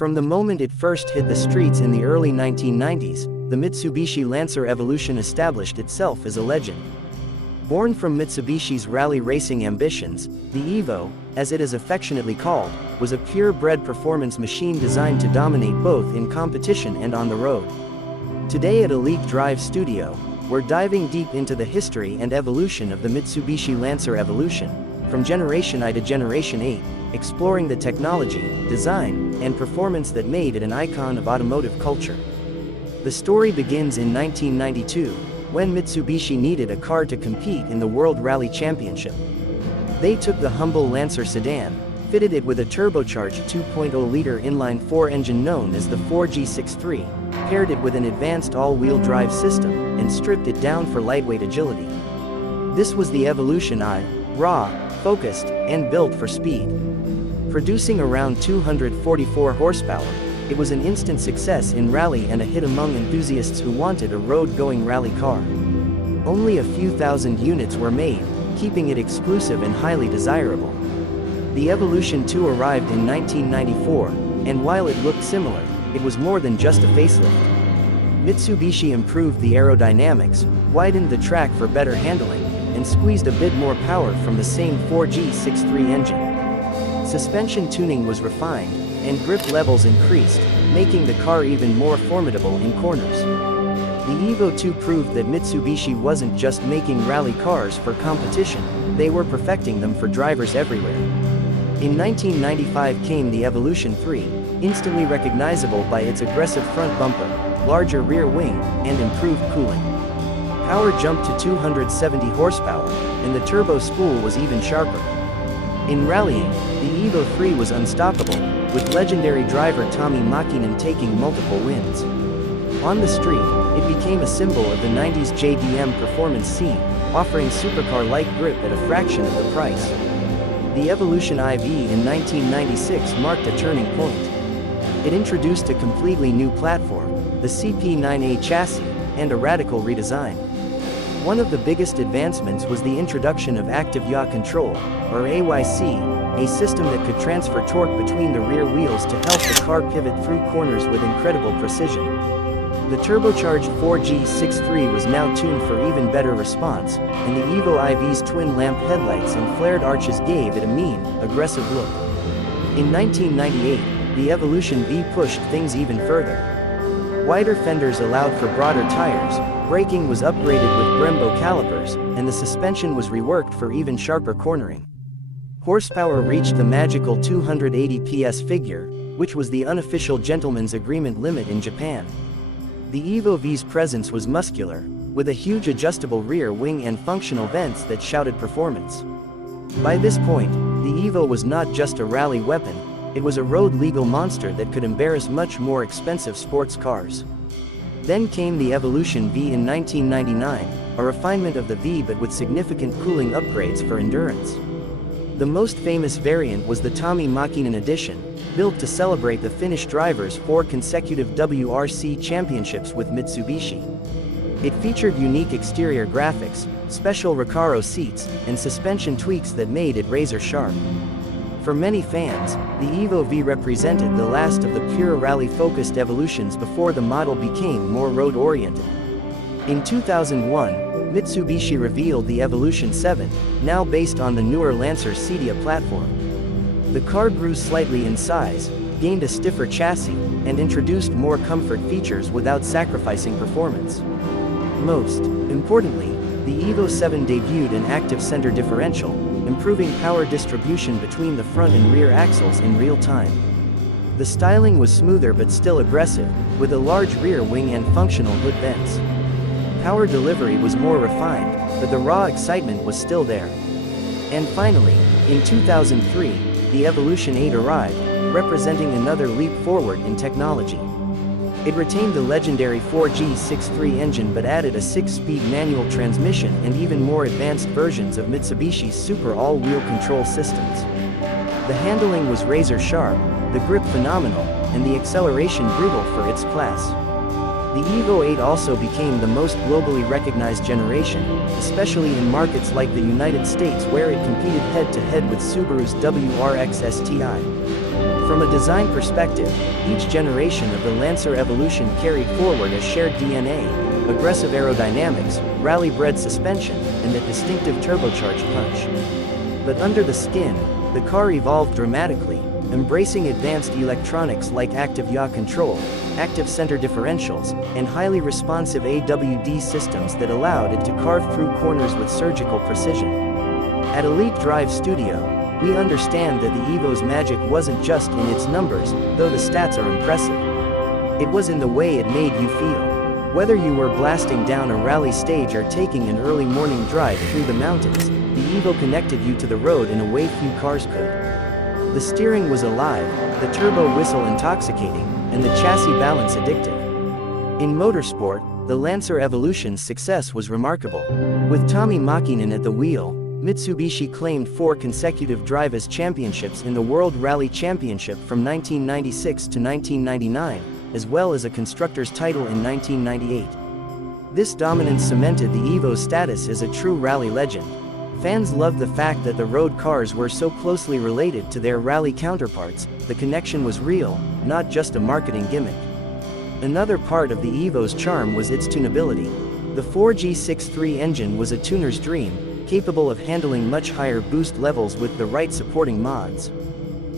From the moment it first hit the streets in the early 1990s, the Mitsubishi Lancer Evolution established itself as a legend. Born from Mitsubishi's rally racing ambitions, the Evo, as it is affectionately called, was a purebred performance machine designed to dominate both in competition and on the road. Today at Elite Drive Studio, we're diving deep into the history and evolution of the Mitsubishi Lancer Evolution, from Generation I to Generation VIII, exploring the technology, design, and performance that made it an icon of automotive culture. The story begins in 1992, when Mitsubishi needed a car to compete in the World Rally Championship. They took the humble Lancer sedan, fitted it with a turbocharged 2.0-liter inline-4 engine known as the 4G63, paired it with an advanced all-wheel drive system, and stripped it down for lightweight agility. This was the Evolution I, raw, focused, and built for speed. Producing around 244 horsepower, it was an instant success in rally and a hit among enthusiasts who wanted a road-going rally car. Only a few thousand units were made, keeping it exclusive and highly desirable. The Evolution II arrived in 1994, and while it looked similar, it was more than just a facelift. Mitsubishi improved the aerodynamics, widened the track for better handling, and squeezed a bit more power from the same 4G63 engine. Suspension tuning was refined, and grip levels increased, making the car even more formidable in corners. The Evo 2 proved that Mitsubishi wasn't just making rally cars for competition, they were perfecting them for drivers everywhere. In 1995 came the Evolution 3, instantly recognizable by its aggressive front bumper, larger rear wing, and improved cooling. Power jumped to 270 horsepower, and the turbo spool was even sharper. In rallying, the Evo 3 was unstoppable, with legendary driver Tommi Mäkinen taking multiple wins. On the street, it became a symbol of the 90s JDM performance scene, offering supercar-like grip at a fraction of the price. The Evolution IV in 1996 marked a turning point. It introduced a completely new platform, the CP9A chassis, and a radical redesign. One of the biggest advancements was the introduction of active yaw control, or AYC, a system that could transfer torque between the rear wheels to help the car pivot through corners with incredible precision. The turbocharged 4G63 was now tuned for even better response, and the Evo IV's twin lamp headlights and flared arches gave it a mean, aggressive look. In 1998, the Evolution V pushed things even further. Wider fenders allowed for broader tires, braking was upgraded with Brembo calipers, and the suspension was reworked for even sharper cornering. Horsepower reached the magical 280 PS figure, which was the unofficial gentleman's agreement limit in Japan. The Evo V's presence was muscular, with a huge adjustable rear wing and functional vents that shouted performance. By this point, the Evo was not just a rally weapon, it was a road-legal monster that could embarrass much more expensive sports cars. Then came the Evolution V in 1999, a refinement of the V but with significant cooling upgrades for endurance. The most famous variant was the Tommi Mäkinen edition, built to celebrate the Finnish driver's 4 consecutive WRC championships with Mitsubishi. It featured unique exterior graphics, special Recaro seats, and suspension tweaks that made it razor-sharp. For many fans, the Evo V represented the last of the pure rally-focused evolutions before the model became more road-oriented. In 2001, Mitsubishi revealed the Evolution VII, now based on the newer Lancer Sedia platform. The car grew slightly in size, gained a stiffer chassis, and introduced more comfort features without sacrificing performance. Most importantly, the Evo 7 debuted an active center differential, improving power distribution between the front and rear axles in real time. The styling was smoother but still aggressive, with a large rear wing and functional hood vents. Power delivery was more refined, but the raw excitement was still there. And finally, in 2003, the Evolution VIII arrived, representing another leap forward in technology. It retained the legendary 4G63 engine but added a 6-speed manual transmission and even more advanced versions of Mitsubishi's super all-wheel control systems. The handling was razor-sharp, the grip phenomenal, and the acceleration brutal for its class. The Evo 8 also became the most globally recognized generation, especially in markets like the United States where it competed head-to-head with Subaru's WRX STI. From a design perspective, each generation of the Lancer Evolution carried forward a shared DNA, aggressive aerodynamics, rally-bred suspension, and a distinctive turbocharged punch. But under the skin, the car evolved dramatically, embracing advanced electronics like active yaw control, active center differentials, and highly responsive AWD systems that allowed it to carve through corners with surgical precision. At Elite Drive Studio, we understand that the Evo's magic wasn't just in its numbers, though the stats are impressive. It was in the way it made you feel. Whether you were blasting down a rally stage or taking an early morning drive through the mountains, the Evo connected you to the road in a way few cars could. The steering was alive, the turbo whistle intoxicating, and the chassis balance addictive. In motorsport, the Lancer Evolution's success was remarkable. With Tommi Mäkinen at the wheel, Mitsubishi claimed 4 consecutive drivers' championships in the World Rally Championship from 1996 to 1999, as well as a constructor's title in 1998. This dominance cemented the Evo's status as a true rally legend. Fans loved the fact that the road cars were so closely related to their rally counterparts. The connection was real, not just a marketing gimmick. Another part of the Evo's charm was its tunability. The 4G63 engine was a tuner's dream, capable of handling much higher boost levels with the right supporting mods.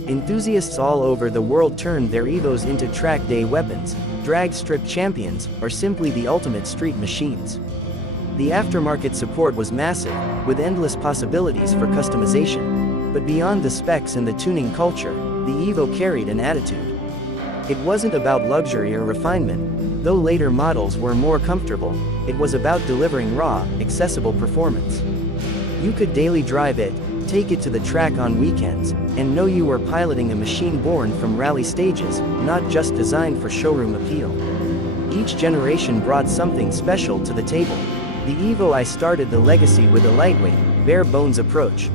Enthusiasts all over the world turned their Evos into track day weapons, drag strip champions, or simply the ultimate street machines. The aftermarket support was massive, with endless possibilities for customization. But beyond the specs and the tuning culture, the Evo carried an attitude. It wasn't about luxury or refinement, though later models were more comfortable. It was about delivering raw, accessible performance. You could daily drive it, take it to the track on weekends, and know you were piloting a machine born from rally stages, not just designed for showroom appeal. Each generation brought something special to the table. The Evo I started the legacy with a lightweight, bare-bones approach.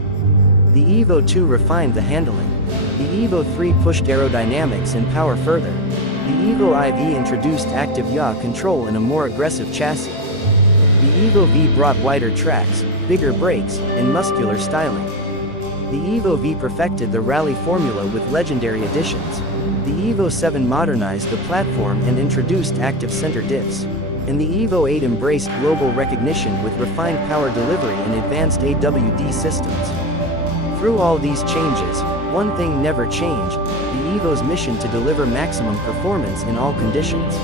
The Evo II refined the handling. The Evo III pushed aerodynamics and power further. The Evo IV introduced active yaw control and a more aggressive chassis. The Evo V brought wider tracks, bigger brakes, and muscular styling. The Evo V perfected the rally formula with legendary additions. The Evo VII modernized the platform and introduced active center diffs. And the Evo VIII embraced global recognition with refined power delivery and advanced AWD systems. Through all these changes, one thing never changed: the Evo's mission to deliver maximum performance in all conditions.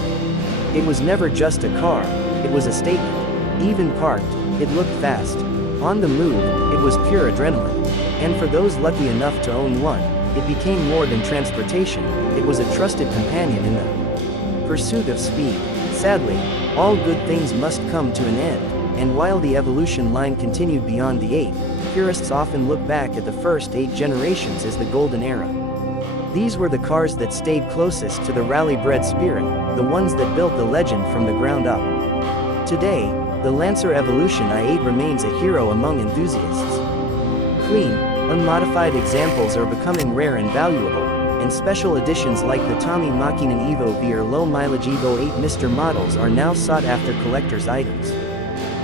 It was never just a car, it was a statement. Even parked, it looked fast. On the move, it was pure adrenaline. And for those lucky enough to own one, it became more than transportation, it was a trusted companion in the pursuit of speed. Sadly, all good things must come to an end, and while the Evolution line continued beyond the 8, purists often look back at the first 8 generations as the golden era. These were the cars that stayed closest to the rally-bred spirit, the ones that built the legend from the ground up. Today, the Lancer Evolution i8 remains a hero among enthusiasts. Clean, unmodified examples are becoming rare and valuable, and special editions like the Tommi Mäkinen Evo V or low-mileage Evo 8 Mr. models are now sought-after collector's items.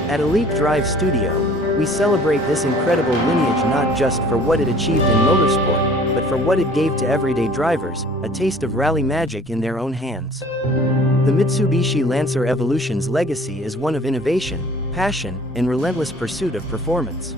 At Elite Drive Studio, we celebrate this incredible lineage not just for what it achieved in motorsport, but for what it gave to everyday drivers, a taste of rally magic in their own hands. The Mitsubishi Lancer Evolution's legacy is one of innovation, passion, and relentless pursuit of performance.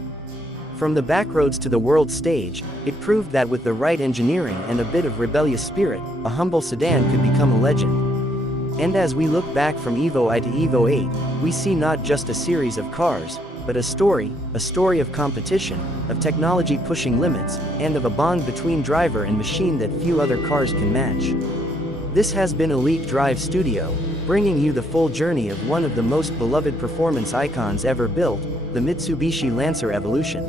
From the backroads to the world stage, it proved that with the right engineering and a bit of rebellious spirit, a humble sedan could become a legend. And as we look back from Evo I to Evo 8, we see not just a series of cars, but a story of competition, of technology pushing limits, and of a bond between driver and machine that few other cars can match. This has been Elite Drive Studio, bringing you the full journey of one of the most beloved performance icons ever built, the Mitsubishi Lancer Evolution.